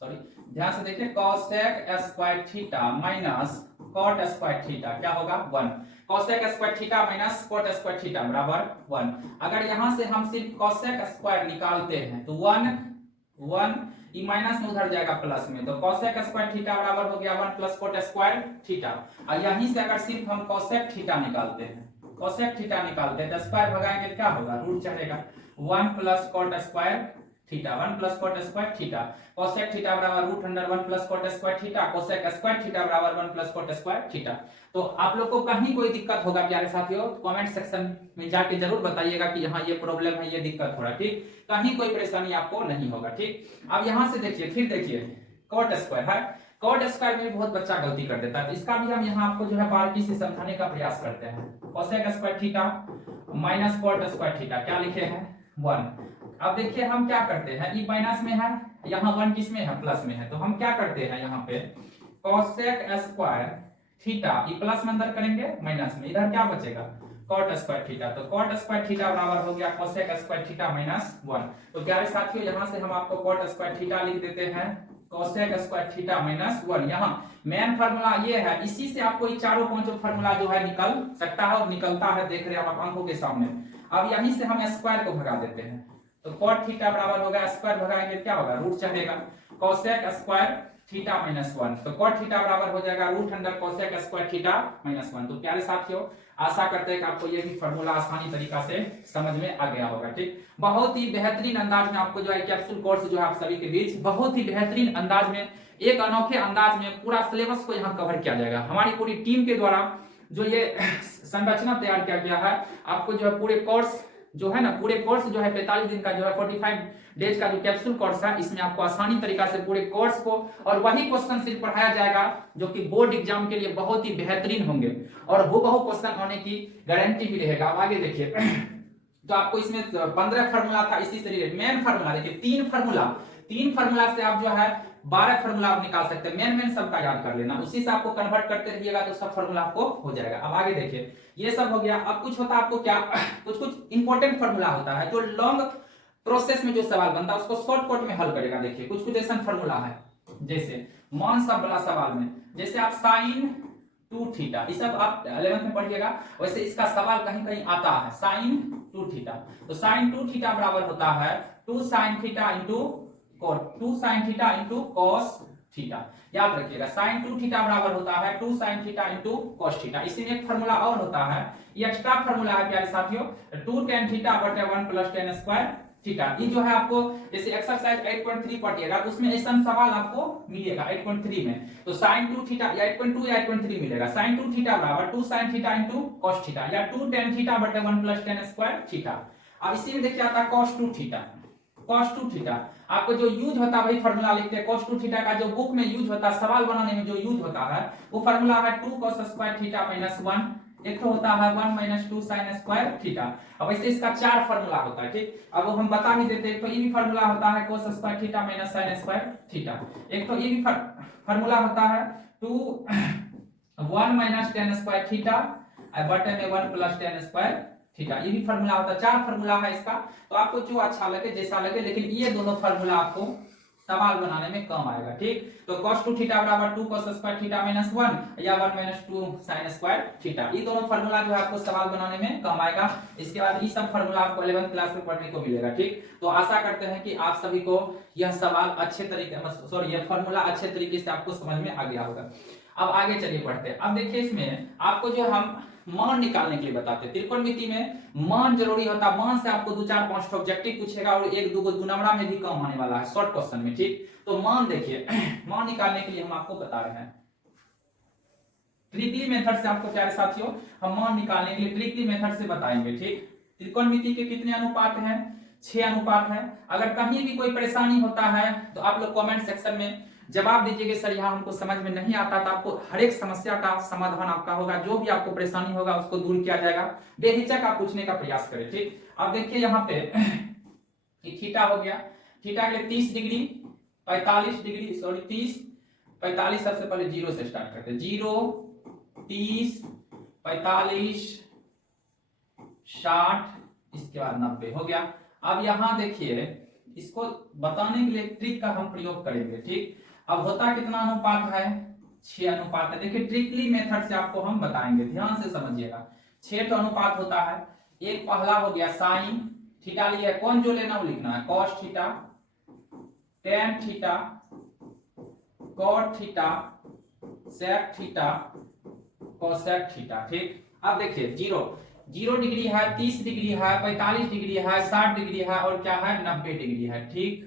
सॉरी ध्यान से देखिए, cosec square theta minus cot square theta क्या होगा 1, cosec square theta minus cot square theta बराबर 1। अगर यहां से हम सिर्फ कॉसेक स्क्वायर निकालते हैं तो 1 ई माइनस में उधर जाएगा प्लस में, तो कॉसेक स्क्वायर थीटा बराबर हो गया 1 प्लस कॉट स्क्वायर थीटा। और यहीं से अगर सिर्फ हम कॉसेक थीटा निकालते हैं, कॉसेक थीटा निकालते हैं तो स्क्वायर भगाएंगे क्या होगा रूट चढ़ेगा 1 plus cot square theta, 1 plus cot square theta, cosec theta बराबर root under 1 plus cot square theta, cosec square theta बराबर 1 प्लस कॉट स्क्वायर थीटा। तो आप लोग को कहीं कोई दिक्कत होगा प्यारे साथियों कमेंट सेक्शन में जाके जरूर बताइएगा कि यहाँ ये प्रॉब्लम है, ये दिक्कत हो रहा है। ठीक, कहीं कोई परेशानी आपको नहीं होगा। ठीक, अब यहाँ से देखिए, फिर देखिए कॉट स्क्वायर है, कॉट स्क्वायर में बहुत बच्चा गलती कर देता है, इसका भी हम यहाँ आपको जो है बारीकी से समझाने का प्रयास करते हैं। Cosec square theta minus cot square theta क्या लिखे हैं 1। अब देखिए हम क्या करते हैं, ई माइनस में है, यहाँ 1 किस में है प्लस में है, तो हम क्या करते हैं यहाँ पे cosec square theta E plus में अंदर करेंगे माइनस में, इधर क्या बचेगा कॉट स्क्वायर थीटा। तो कॉट स्क्वायर थीटा बराबर हो गया कोसेक स्क्वायर थीटा माइनस 1। तो प्यारे साथियों यहाँ से हम आपको कॉट स्क्वायर थीटा लिख देते हैं कोसेक स्क्वायर थीटा माइनस 1। यहाँ मेन फार्मूला ये है, इसी से आपको ये चारों पांचों फार्मूला जो है निकल सकता है और निकलता है, देख रहे हैं आप आंखों के सामने। अब यहीं से हम स्क्वायर को भगा देते हैं, तो कॉट थीटा बराबर होगा स्क्वायर भगाएंगे क्या होगा रूट चढ़ेगा कोसेक स्क्वायर थीटा माइनस 1। तो कॉट थीटा बराबर हो जाएगा root under cosec square theta minus 1। तो प्यारे साथियों आशा करते हैं कि आपको ये भी फार्मूला आसानी तरीका से समझ में आ गया होगा। ठीक, बहुत ही बेहतरीन अंदाज में आपको जो है कैप्सूल कोर्स जो है आप सभी के बीच बहुत ही बेहतरीन अंदाज में, एक अनोखे अंदाज में पूरा सिलेबस को यहाँ कवर किया जाएगा। हमारी पूरी टीम के द्वारा जो ये संरचना तैयार किया गया है, आपको जो है पूरे कोर्स जो है ना, पूरे कोर्स जो है 45 दिन का जो है 45 डेज का जो कैप्सूल कोर्स है, इसमें आपको आसानी तरीका से पूरे कोर्स को और वही क्वेश्चन सिर्फ पढ़ाया जाएगा जो कि बोर्ड एग्जाम के लिए बहुत ही बेहतरीन होंगे और हुबहू क्वेश्चन होने की गारंटी भी रहेगा। अब आगे देखिए तो आपको इसमें 15 फार्मूला था, इसी से रिलेटेड मेन फार्मूला देखिए तीन फार्मूला से आप जो है 12 फार्मूला आप निकाल सकते हैं। मेन सबका याद कर लेना, उसी से आपको कन्वर्ट करते रहिएगा तो सब फार्मूला आपको हो जाएगा। अब आगे देखिए ये सब हो गया। अब कुछ होता है आपको क्या, कुछ इंपॉर्टेंट फार्मूला होता है जो लॉन्ग प्रोसेस में जो सवाल बनता है उसको शॉर्टकट में हल करेगा। देखिए कुछ ऐसा फार्मूला है, जैसे मान सब बड़ा सवाल में जैसे आप साइन 2 थीटा, ये सब आप 11th में पढ़िएगा, वैसे इसका सवाल कहीं कहीं आता है साइन 2 थीटा। तो साइन 2 थीटा बराबर होता है 2 sine theta into cot 2 sine theta into cos theta. याद रखिएगा साइन 2 थीटा बराबर होता है 2 sine theta into cos theta. इसी में एक फार्मूला और होता है, ये एक्स्ट्रा फार्मूला है प्यारे साथियों, 2 tan थीटा बटे 1 प्लस tan स्क्वायर थीटा। ये जो है आपको जैसे एक्सरसाइज 8.3 पढ़िएगा तो उसमें ऐसा सवाल आपको मिलेगा 8.3 में। तो sin 2 थीटा या 8.2 या 8.3 मिलेगा। sin 2 थीटा बराबर 2 sin theta into cos theta या 2 tan थीटा बटे 1 प्लस tan स्क्वायर थीटा। अब इसी में देखिए आता है cos 2 थीटा। cos 2 थीटा आपको जो यूज होता है वही फार्मूला लिखते हैं। cos 2 थीटा का जो बुक में यूज होता है, सवाल बनाने में जो यूज होता है वो फार्मूला है 2 cos स्क्वायर थीटा माइनस 1, एक तो होता है 1 माइनस 2 sin स्क्वायर थीटा। अब ऐसे इसका 4 फार्मूला होता है। ठीक, अब हम बता ही देते हैं। तो ये भी फार्मूला होता है cos square theta minus sin square theta. एक तो ये भी फार्मूला होता है 2 1 माइनस tan स्क्वायर थीटा बटे में 1 प्लस tan स्क्वायर थीटा। ये भी फार्मूला होता है। 4 फार्मूला है इसका, तो आपको जो अच्छा लगे जैसा लगे, लेकिन ये दोनों फार्मूला आपको सवाल बनाने में कम आएगा। ठीक, तो cos 2 थीटा बराबर 2 cos स्क्वायर थीटा माइनस 1 या 1 माइनस 2 sin स्क्वायर थीटा। ये दोनों फार्मूला जो है आपको सवाल बनाने में कम आएगा। इसके बाद ये सब फार्मूला आपको 11th क्लास में पढ़ने को मिलेगा। ठीक, तो आशा करते हैं कि आप सभी को यह सवाल अच्छे तरीके यह फार्मूला अच्छे तरीके से आपको समझ में आ गया होगा। अब आगे चलिए पढ़ते हैं। अब देखिए इसमें आपको जो हम मान निकालने के लिए बताते हैं, त्रिकोणमिति में मान जरूरी होता है। मान से आपको 2 4 5 ऑब्जेक्टिव पूछेगा और 1 2 गुणमड़ा में भी कम आने वाला है शॉर्ट क्वेश्चन में। ठीक, तो मान देखिए मान निकालने के लिए हम आपको बता रहे हैं ट्रिपली मेथड से। आपको प्यारे साथियों हम मान निकालने के लिए ट्रिपली मेथड से बताएंगे। ठीक, त्रिकोणमिति के कितने अनुपात हैं? 6 अनुपात है। अगर कहीं भी कोई परेशानी होता है तो आप लोग कमेंट सेक्शन में जवाब दीजिएगा, सर यहाँ हमको समझ में नहीं आता। तो आपको हर एक समस्या का समाधान आपका होगा, जो भी आपको परेशानी होगा उसको दूर किया जाएगा। बेहिचक आप पूछने का प्रयास करें। ठीक, अब देखिए यहाँ पे थीटा हो गया, थीटा के लिए 30 डिग्री 45 डिग्री 30 45। सबसे पहले 0 से स्टार्ट करते हैं। 0 30 45 60, इसके बाद 90 हो गया। अब यहाँ देखिए इसको बताने के लिए ट्रिक का हम प्रयोग करेंगे। ठीक, अब होता कितना अनुपात है? 6 अनुपात है। देखिए ट्रिकली मेथड से आपको हम बताएंगे, ध्यान से समझिएगा। 6 अनुपात होता है। एक पहला हो गया साइन थीटा लिया, कौन जो लेना वो लिखना है, cos theta tan theta cot theta sec theta cosec theta. ठीक, अब देखिए 0 डिग्री है, 30 डिग्री है, 45 डिग्री है, 60 डिग्री है और क्या है 90 डिग्री है। ठीक,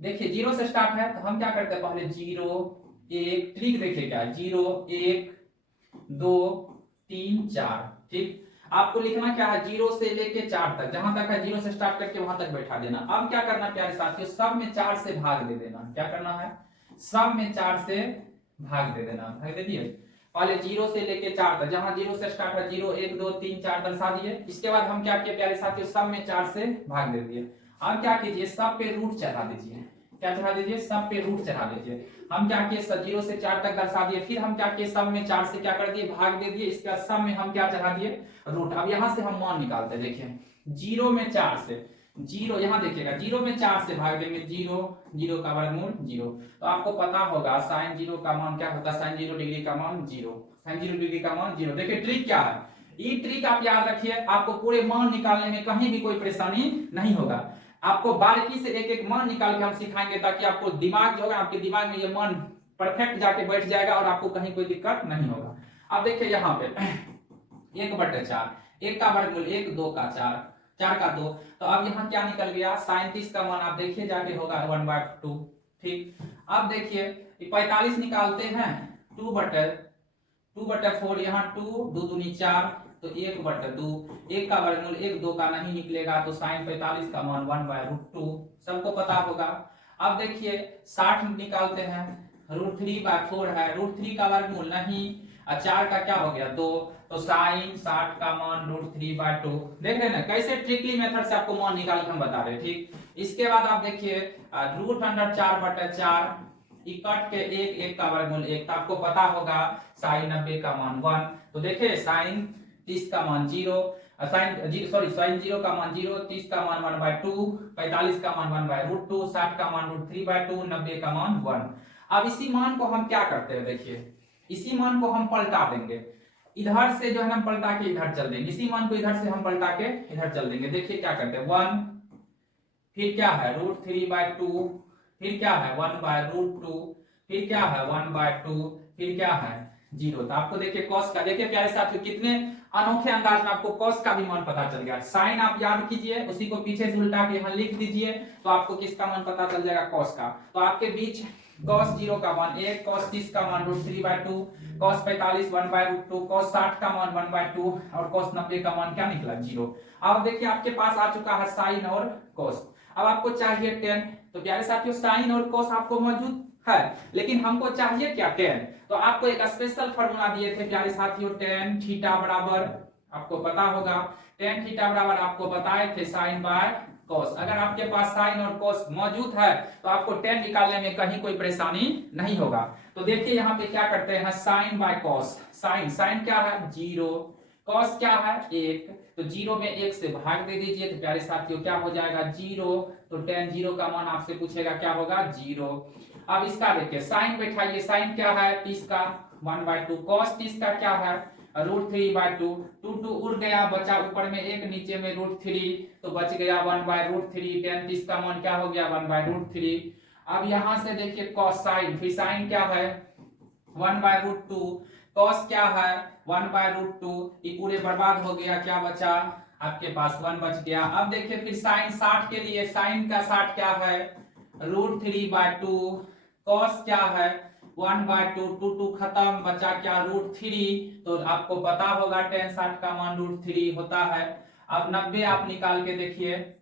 देखिए 0 से स्टार्ट है तो हम क्या करते हैं पहले 0 1, ट्रिक देखिए क्या है 0 1 2 3 4। ठीक, आपको लिखना क्या है 0 से लेके 4 तक, जहां तक है 0 से स्टार्ट करके वहां तक बैठा देना। अब क्या करना प्यारे साथियों, सब में 4 से भाग दे देना। क्या करना है, सब में 4 से भाग दे देना। भाग दे दिए, पहले 0 से लेके 4 तक, जहां 0 से स्टार्ट है 0 1 2 3 4 दर्शा दिए। इसके बाद हम क्या किए प्यारे साथियों, सब में 4 से भाग दे दिए। अब क्या कीजिए, सब पे रूट चढ़ा दीजिए। क्या चढ़ा दीजिए, सब पे रूट चढ़ा दीजिए। हम क्या किए, 0 से 4 तक दर्शा दिए, फिर हम क्या किए, सब में 4 से क्या कर दिए, भाग दे दिए, इसके बाद सब में हम क्या चढ़ा दिए, रूट। अब यहाँ से हम मान निकालते हैं, देखिए 0 में 4 से, 0 यहाँ देखिएगा 0 में 4 से भाग देंगे, 0, 0 का वर्गमूल 0। तो आपको पता होगा साइन 0 का मान क्या होता है, साइन 0 डिग्री का मान 0, साइन 0 डिग्री का मान 0। देखिए ट्रिक क्या है, ये ट्रिक आप याद रखिए, आपको पूरे मान निकालने में कहीं भी कोई परेशानी नहीं होगा। आपको बारीकी से एक एक मान निकाल के हम सिखाएंगे, ताकि आपको दिमाग जो होगा, आपके दिमाग में ये मान परफेक्ट जाके बैठ जाएगा और आपको कहीं कोई दिक्कत नहीं होगा। अब देखिए यहाँ पे 1/4, 1 का वर्गमूल 1, 2 का 4, 4 का 2। तो अब यहाँ क्या निकल गया, साइन 30 का मान आप देखिए जाके होगा 1/2। ठीक, अब देखिए 45 निकालते हैं, 2/4, यहाँ 2, 2 दूनी 4, तो 1/2, 1 का वर्गमूल 1, 2 का नहीं निकलेगा, तो साइन 45 का मान 1/√2 सबको पता होगा। अब देखिए 60 निकालते हैं, √3/4 है, √3 का वर्गमूल नहीं, और 4 का क्या हो गया 2, तो साइन 60 का मान √3/2। देख रहे हैं ना कैसे ट्रिकली मेथड से आपको मान निकाल के हम बता रहे हैं। ठीक, इसके बाद आप देखिए √4/4 इकट के 1, 1 का वर्गमूल 1, तो आपको पता होगा साइन 90 का मान 1। तो देखिए साइन 30 का मान 0, साइन 0 का मान 0, 30 का मान 1/2, 45 का मान 1/√2, 60 का मान √3/2, 90 का मान 1। अब इसी मान को हम क्या करते हैं, देखिए इसी मान को हम पलटा देंगे, इधर से जो है ना पलटा के इधर चल देंगे, इसी मान को इधर से हम पलटा के इधर चल देंगे। देखिए क्या करते हैं, 1, फिर क्या है √3/2, फिर क्या है 1/√2, फिर क्या है 1/2, फिर क्या है 0। तो आपको देखिए cos का, देखिए प्यारे साथियों कितने अनोखे अंदाज में आपको cos का भी मान पता चल गया। साइन आप याद कीजिए, उसी को पीछे से उल्टा के यहाँ लिख दीजिए, तो आपको किसका मान पता चल जाएगा, cos का। तो आपके बीच cos 0 का मान 1, cos 30 का मान √3/2, cos 45 1/√2, cos 60 का मान 1/2 और cos 90 का मान क्या निकला 0। अब देखिए आपके पास आ चुका है साइन और cos। अब आपको चाहिए tan, तो प्यारे साथियों साइन और cos आपको मौजूद है, लेकिन हमको चाहिए क्या tan। तो आपको एक स्पेशल फॉर्मूला दिए थे प्यारे साथियों, tan थीटा बराबर, आपको पता होगा tan थीटा बराबर आपको बताए थे साइन बाय cos। अगर आपके पास साइन और cos मौजूद है तो आपको tan निकालने में कहीं कोई परेशानी नहीं होगा। तो देखिए यहाँ पे क्या करते हैं, साइन बाय cos, साइन क्या है 0, cos क्या है 1, तो 0 में 1 से भाग दे दीजिए, तो प्यारे साथियों क्या हो जाएगा 0। तो tan 0 का मान आपसे पूछेगा क्या होगा 0। अब इसका देखिए साइन बैठाइए, साइन क्या है 30 का 1/2, cos 30 का क्या है √3/2, 2 उड़ गया, बचा ऊपर में 1, नीचे में √3, तो बच गया 1/√3। tan 30 का मान क्या हो गया 1/√3। अब यहां से देखिए cos साइन, फिर साइन क्या है 1/√2, cos क्या है 1/√2, ये पूरे बर्बाद हो गया, क्या बचा आपके पास 1 बच गया। अब देखिए फिर साइन 60 के लिए, साइन का 60 क्या है √3/2, cos क्या है 1/2, 2 खत्म, बचा क्या √3। तो आपको पता होगा tan 60 का मान √3 होता है। अब 90 आप निकाल के देखिए,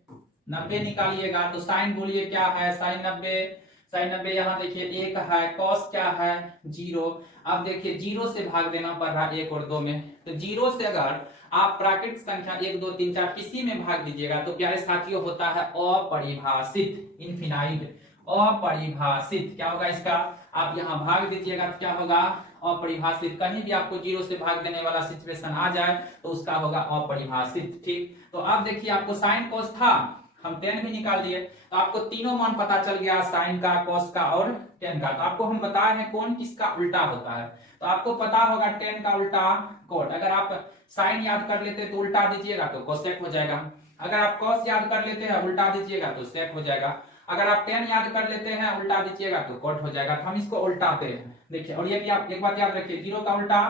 90 निकालिएगा तो साइन बोलिए क्या है साइन 90, साइन 90 यहाँ देखिए 1 है, cos क्या है 0। अब देखिए 0 से भाग देना पड़ रहा है 1 और 2 में, तो 0 से अगर आप प्राकृतिक संख्या 1 2 3 4 किसी में भाग दीजिएगा तो प्यारे साथियों होता है अपरिभाषित, इनफिनाइट, अपरिभाषित। क्या होगा इसका, आप यहाँ भाग दीजिएगा तो क्या होगा अपरिभाषित। कहीं भी आपको 0 से भाग देने वाला सिचुएशन आ जाए तो उसका होगा अपरिभाषित। ठीक, तो अब देखिए आपको साइन cos था, हम tan भी निकाल दिए, तो आपको तीनों मान पता चल गया, साइन का, cos का और tan का। तो आपको हम बताए हैं कौन किसका उल्टा होता है, तो आपको पता होगा tan का उल्टा cot। अगर आप साइन याद कर लेते तो उल्टा दीजिएगा तो cosec हो जाएगा, अगर आप cos याद कर लेते हैं उल्टा दीजिएगा तो sec हो जाएगा, अगर आप tan याद कर लेते हैं उल्टा दीजिएगा तो cot हो जाएगा। तो हम इसको उल्टाते हैं, देखिए। और ये भी आप एक बात याद रखिए, 0 का उल्टा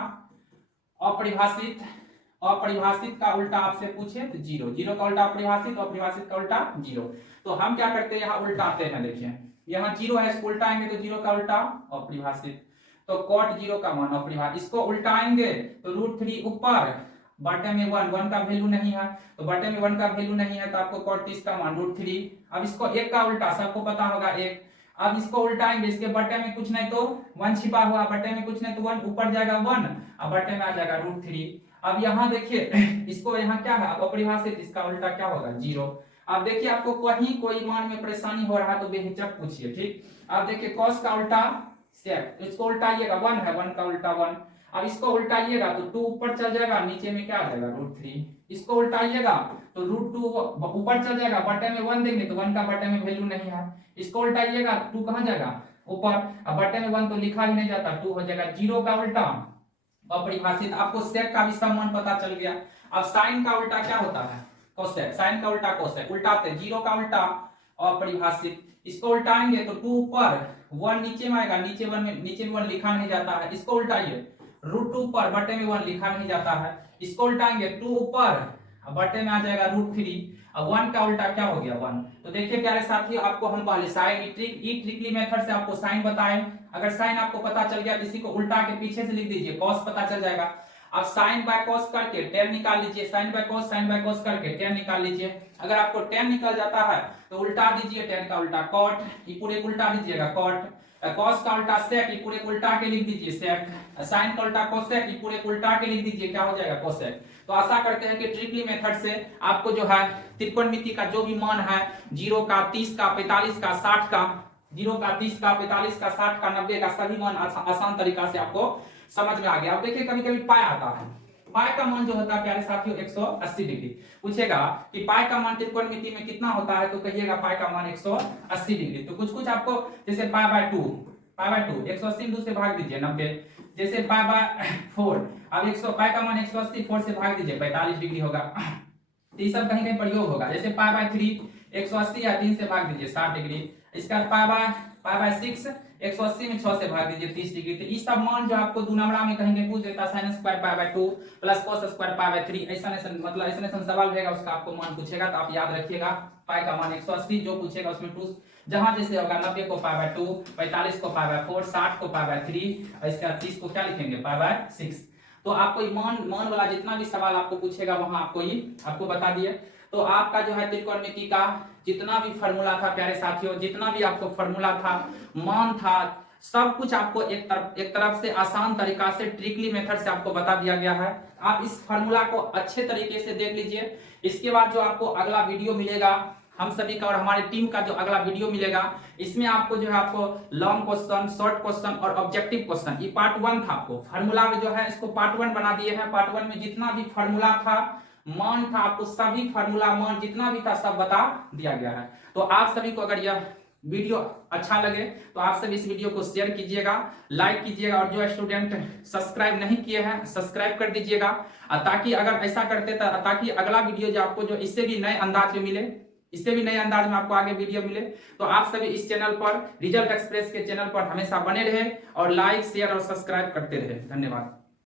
अपरिभाषित, अपरिभाषित का उल्टा आपसे पूछे तो 0, 0 का उल्टा अपरिभाषित, अपरिभाषित का उल्टा 0। तो हम क्या करते हैं यहाँ उल्टाते हैं, देखिए यहाँ 0 है, इसको उल्टाएंगे तो 0 का उल्टा अपरिभाषित, तो cot 0 का मान अपरिभाषित। इसको उल्टाएंगे तो √3 ऊपर, बटे में 1 का वैल्यू नहीं है, तो बटे में 1 का वैल्यू नहीं है तो आपको cot 30 का मान √3। अब इसको 1 का उल्टा, सबको पता होगा 1, अब इसको उल्टाएंगे, इसके बटे में कुछ नहीं तो 1 छिपा हुआ, बटे में कुछ नहीं तो 1, ऊपर जाएगा 1, अब बटे में आ जाएगा √3। अब यहाँ देखिए इसको यहाँ क्या है अपरिभाषित, इसका उल्टा क्या होगा 0। आप देखिए आपको कहीं कोई मान में परेशानी हो रहा है तो बेहिचक पूछिए, ठीक। आप देखिए cos का उल्टा sec, इसको उल्टाइएगा 1 है, 1 का उल्टा 1। अब इसको उल्टाइएगा तो 2 ऊपर चल जाएगा, नीचे में क्या आ जाएगा √3। इसको उल्टाइएगा तो √2 ऊपर चल जाएगा, बटे में 1 देंगे तो 1 का बटे में वैल्यू नहीं है। इसको उल्टाइएगा 2 कहां जाएगा ऊपर, अब बटे में 1 तो लिखा ही नहीं जाता, 2 हो जाएगा। 0 का उल्टा अपरिभाषित, आपको sec का भी सम्मान पता चल गया। अब sin का उल्टा क्या होता है cosec, sin का उल्टा cosec, उल्टाते 0 का उल्टा अपरिभाषित, इसको उल्टाएंगे तो 2 ऊपर 1 नीचे में आएगा, नीचे में 1 लिखा नहीं जाता है। इसको उल्टाइए √2 ऊपर बटे में 1 लिखा नहीं जाता है। इसको उल्टाएंगे 2 ऊपर बटे में आ जाएगा √3। अब 1 का उल्टा क्या हो गया 1। तो देखिए प्यारे साथियों, आपको हम पहले साइन ट्रिकली मेथड से आपको साइन बताएं। अगर साइन आपको पता चल गया तो इसी को उल्टा के पीछे से लिख दीजिए, cos पता चल जाएगा। अब साइन बाय cos करके tan निकाल लीजिए, साइन बाय cos करके tan निकाल लीजिए। अगर आपको tan निकल जाता है तो उल्टा दीजिए, tan का उल्टा cot, ये पूरे उल्टा दीजिएगा cot। cos का उल्टा sec, ये पूरे उल्टा के लिख दीजिए sec। sin का उल्टा cosec, ये पूरे उल्टा के लिख दीजिए, क्या हो जाएगा cosec। तो आशा करते हैं कि ट्रिकली मेथड से आपको जो है त्रिकोणमिति का जो भी मान है 0 का 30 का 45 का 60 का, 0 का 30 का 45 का 60 का 90 का सभी मान आसान तरीका से आपको समझ में आ गया। अब देखिए कभी कभी पाई आता है, पाई का मान जो होता है प्यारे साथियों 180 डिग्री। पूछेगा कि पाई का मान त्रिकोणमिति में कितना होता है तो कहिएगा पाई का मान 180 डिग्री। तो कुछ आपको जैसे पाई बाय 2 180 2 से भाग दीजिए 90, जैसे पाई बाय 4, अब 100 पाई का मान 180 4 से भाग दीजिए 45 डिग्री होगा। तो ये सब कहीं कहीं प्रयोग होगा। जैसे पाई बाय 3 180 या 3 से भाग दीजिए 60 डिग्री। इसका पाई बाय 6 180 में 6 से भाग दीजिए 30 डिग्री। तो ये सब मान जो आपको दूनमड़ा में कहीं पूछ देता sin square pi by 2 plus cos square pi by 3, ऐसा मतलब ऐसा सवाल रहेगा, उसका आपको मान पूछेगा तो आप याद रखिएगा पाई का मान 180, जो पूछेगा उसमें 2 जहां जैसे होगा 90 को पाई बाय 2, 45 को पाई बाय 4, 60 को पाई बाय 3 और इसका 30 को क्या लिखेंगे पाई बाय 6। तो आपको मान वाला जितना भी सवाल आपको पूछेगा वहां आपको बता दिए। तो आपका जो है त्रिकोणमिति का जितना भी फार्मूला था प्यारे साथियों, जितना भी आपको फार्मूला था, मान था, सब कुछ आपको एक तरफ से आसान तरीका से ट्रिकली मेथड से आपको बता दिया गया है। आप इस फार्मूला को अच्छे तरीके से देख लीजिए। इसके बाद जो आपको अगला वीडियो मिलेगा हम सभी का और हमारे टीम का जो अगला वीडियो मिलेगा, इसमें आपको जो है आपको लॉन्ग क्वेश्चन, शॉर्ट क्वेश्चन और ऑब्जेक्टिव क्वेश्चन, ये पार्ट 1 था। आपको फार्मूला में जो है इसको पार्ट 1 बना दिए हैं। पार्ट 1 में जितना भी फार्मूला था, मान था, आपको सभी फार्मूला मान जितना भी था सब बता दिया गया है। तो आप सभी को अगर यह वीडियो अच्छा लगे तो आप सभी इस वीडियो को शेयर कीजिएगा, लाइक कीजिएगा, और जो स्टूडेंट सब्सक्राइब नहीं किए हैं सब्सक्राइब कर दीजिएगा, ताकि अगर ऐसा करते ताकि अगला वीडियो जो आपको जो इससे भी नए अंदाज में मिले, इससे भी नए अंदाज में आपको आगे वीडियो मिले। तो आप सभी इस चैनल पर, रिजल्ट एक्सप्रेस के चैनल पर हमेशा बने रहे और लाइक शेयर और सब्सक्राइब करते रहे। धन्यवाद।